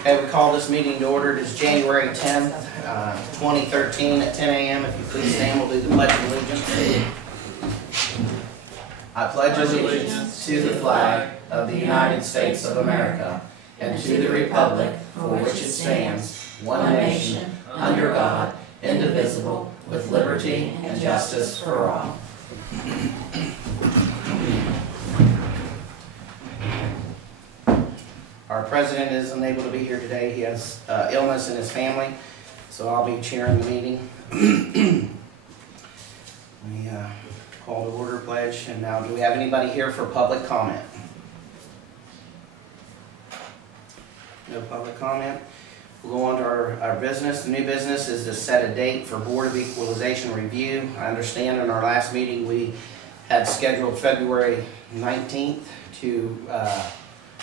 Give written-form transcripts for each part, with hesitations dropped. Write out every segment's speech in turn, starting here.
Okay, we call this meeting to order. It is January 10th, 2013 at 10 a.m. If you please stand, we'll do the Pledge of Allegiance. I pledge allegiance to the flag of the United States of America and to the republic for which it stands, one nation, under God, indivisible, with liberty and justice for all. Our president is unable to be here today. He has illness in his family, so I'll be chairing the meeting. We call to order pledge, and now do we have anybody here for public comment? No public comment. We'll go on to our business. The new business is to set a date for Board of Equalization review. I understand in our last meeting we had scheduled February 19th to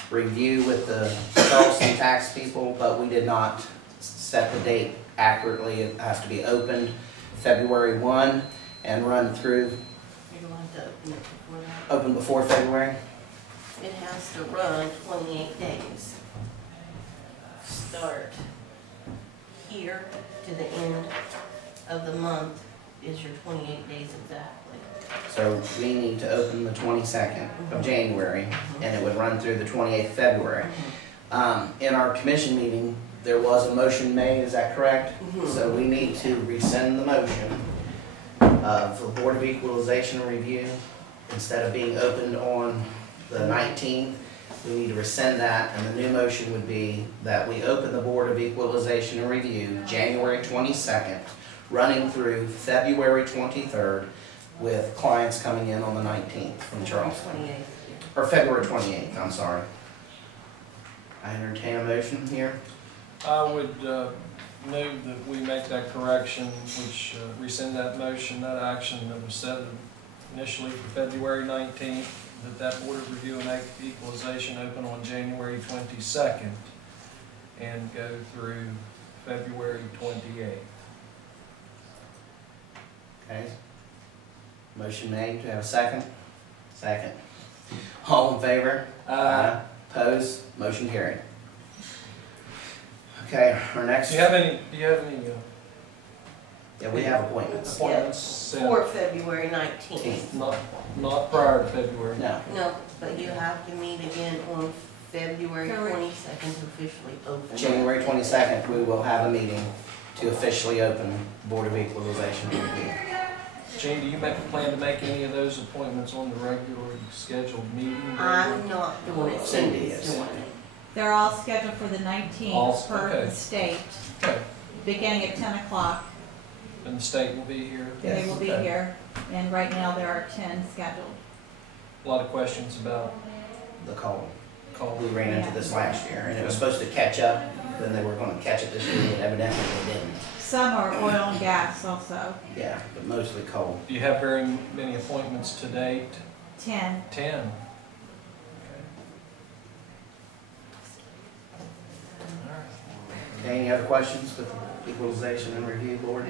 review with the Charleston tax people, but we did not set the date accurately. It has to be opened February 1 and run through. You're going to open it before that? Open before February? It has to run 28 days. Start here to the end of the month is your 28 days exactly. So we need to open the 22nd of January, and it would run through the 28th of February. In our commission meeting, there was a motion made, is that correct? So we need to rescind the motion for Board of Equalization review. Instead of being opened on the 19th, we need to rescind that, and the new motion would be that we open the Board of Equalization and Review January 22nd, running through February 23rd, with clients coming in on the 19th from Charleston. 28th. Or February 28th, I'm sorry. I entertain a motion here. I would move that we make that correction, which rescind that motion, that action that was set initially for February 19th, that Board of Review and Equalization open on January 22nd and go through February 28th. Okay. Motion made. Do you have a second? Second. All in favor? Aye. Opposed? Motion carried. Okay, our next. Do you have any Yeah, we have appointments. appointments? For February 19th. Not prior to February. No. No, but you have to meet again on February 22nd to officially open. January 22nd, we will have a meeting to officially open Board of Equalization review. Jane, do you plan to make any of those appointments on the regularly scheduled meeting? I'm not doing it. Cindy Cindy's is. doing it. They're all scheduled for the 19th per okay. the state, Okay. beginning at 10 o'clock. And the state will be here? Yes. They will be Okay. here, and right now there are 10 scheduled. A lot of questions about The call. call. We ran into this last year, and it was supposed to catch up, then they were going to catch it this year, but evidently they didn't. Some are oil and gas also, Yeah, but mostly coal. Do you have very many appointments to date? 10. 10. Okay, any other questions with the Equalization and Review Board?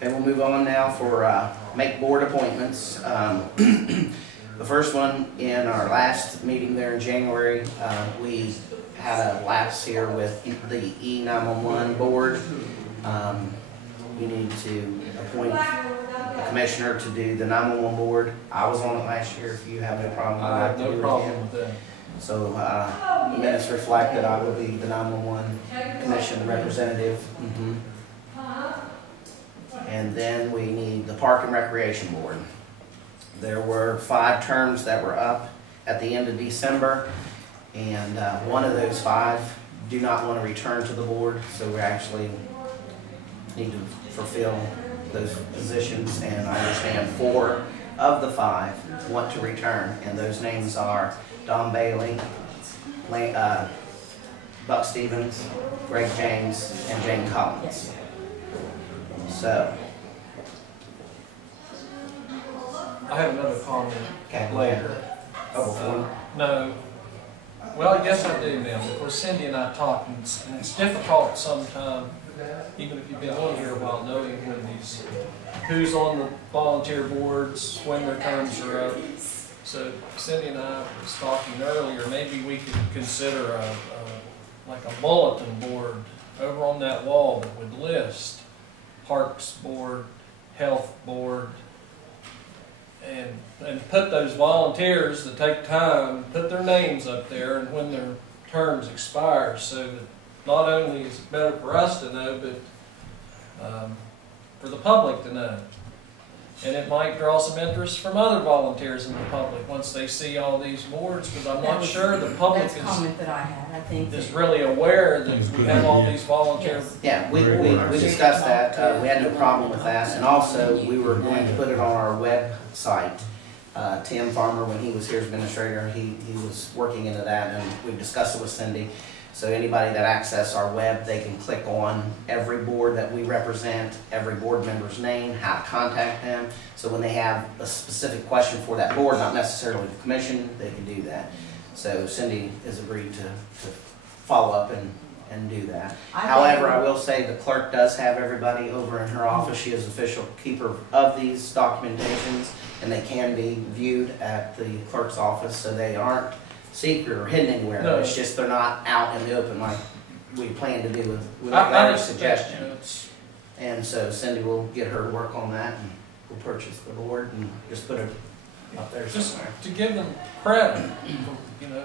Okay, we'll move on now for make board appointments. The first one, in our last meeting there in January, we had a lapse here with the E911 board. We need to appoint a commissioner to do the 911 board. I was on it last year. If you have no problem, I have no problem again. with that. So the minutes reflect that I will be the 911 commission representative. And then we need the Park and Recreation Board. There were 5 terms that were up at the end of December, and one of those 5 do not want to return to the board, so we actually need to fulfill those positions, and I understand 4 of the 5 want to return, and those names are Don Bailey, Buck Stevens, Greg James, and Jane Collins. So, I have another comment okay, later. No. Well, yes, I do now, because Cindy and I talked, and it's difficult sometimes, even if you've been on here a while, knowing who's on the volunteer boards, when their terms are up. So Cindy and I was talking earlier, maybe we could consider like a bulletin board over on that wall that would list Parks Board, Health Board, and put those volunteers that take time, put their names up there and when their terms expire, so that not only is it better for us to know, but for the public to know. And it might draw some interest from other volunteers in the public once they see all these boards, because I'm not sure the public That's a comment that I had, I think. is really aware that we have all these volunteer. Yes. Yeah, we discussed that, we had no problem with that, and also we were going to put it on our website. Tim Farmer, when he was here as administrator, he was working into that, and we discussed it with Cindy. So anybody that access our web, they can click on every board that we represent, every board member's name, how to contact them. So when they have a specific question for that board, not necessarily the commission, they can do that. So Cindy has agreed to follow up and do that. However, I will say the clerk does have everybody over in her office. She is official keeper of these documentations, and they can be viewed at the clerk's office, so they aren't secret or hidden anywhere. No. It's just they're not out in the open like we plan to do with I Larry's just think, suggestion. you know, it's- And so Cindy will get her to work on that, and we'll purchase the board and just put it up there just somewhere. to give them credit, you know.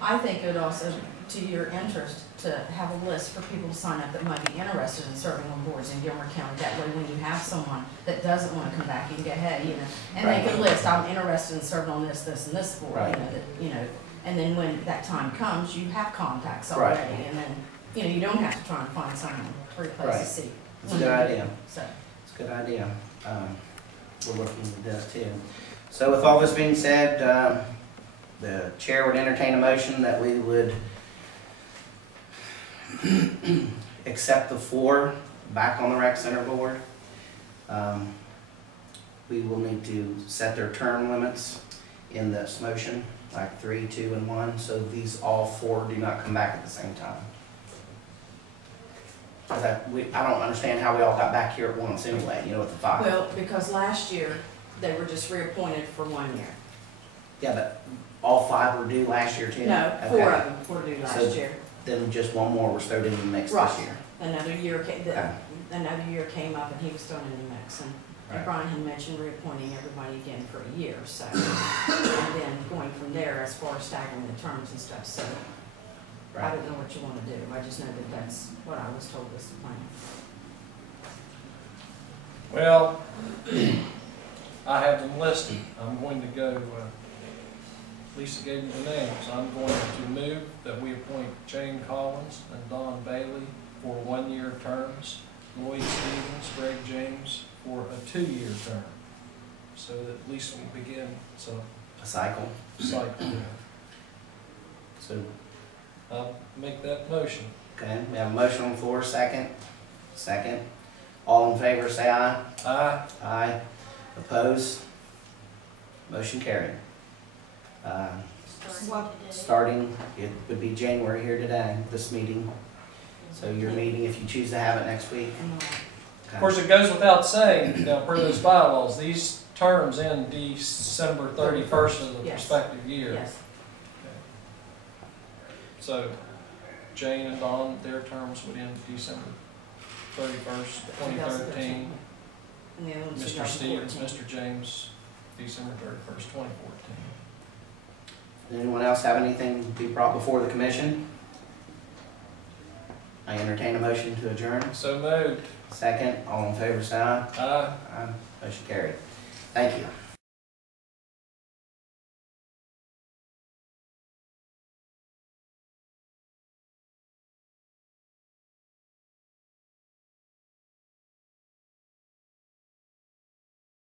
I think it would also, to your interest, to have a list for people to sign up that might be interested in serving on boards in Gilmer County. That way, when you have someone that doesn't want to come back, you can go, hey, you know, and they can list, I'm interested in serving on this, this, and this board, Right. you know, that, you know, and then when that time comes, you have contacts Right. already, and then, you know, you don't have to try and find someone to replace Right. the seat. It's a good idea. So, It's a good idea. We're looking at this too. So with all this being said, the chair would entertain a motion that we would accept the 4 back on the rec center board. We will need to set their term limits in this motion, like 3, 2, and 1, so these all 4 do not come back at the same time. I don't understand how we all got back here at once anyway, you know, with the 5. well, because last year, they were just reappointed for 1 year. Yeah, but all 5 were due last year too? No, Okay. 4 of them were due So- last year. Then just one more was thrown in the mix Right. this year. Another year came, Okay. another year came up and he was thrown in the mix, and Right. Brian had mentioned reappointing everybody again for a year, so. And then going from there as far as staggering the terms and stuff, so I Right. don't know what you wanna do, I just know that that's what I was told was the plan. Well, I have them listed. I'm going to go, Lisa gave me the names. I'm going to move that we appoint Jane Collins and Don Bailey for 1-year terms, Lloyd Stevens, Greg James for a 2-year term, so that at least we begin some A cycle. cycle there. So, I'll make that motion. okay, we have a motion on the floor, second. Second. All in favor, say aye. Aye. Aye. Opposed? Motion carried. Starting, it would be January here today, this meeting. So your meeting, if you choose to have it next week. And, Of course, it goes without saying, now, per those bylaws, these terms end December 31st of the Yes. respective year. yes, So Jane and Don, their terms would end December 31st, 2013. and the other one's Mr. Stevens, 2014. Mr. James, December 31st, 2014. Does anyone else have anything to be brought before the commission? I entertain a motion to adjourn. So moved. Second, all in favor, say aye. Aye. Aye. Motion carried. Thank you.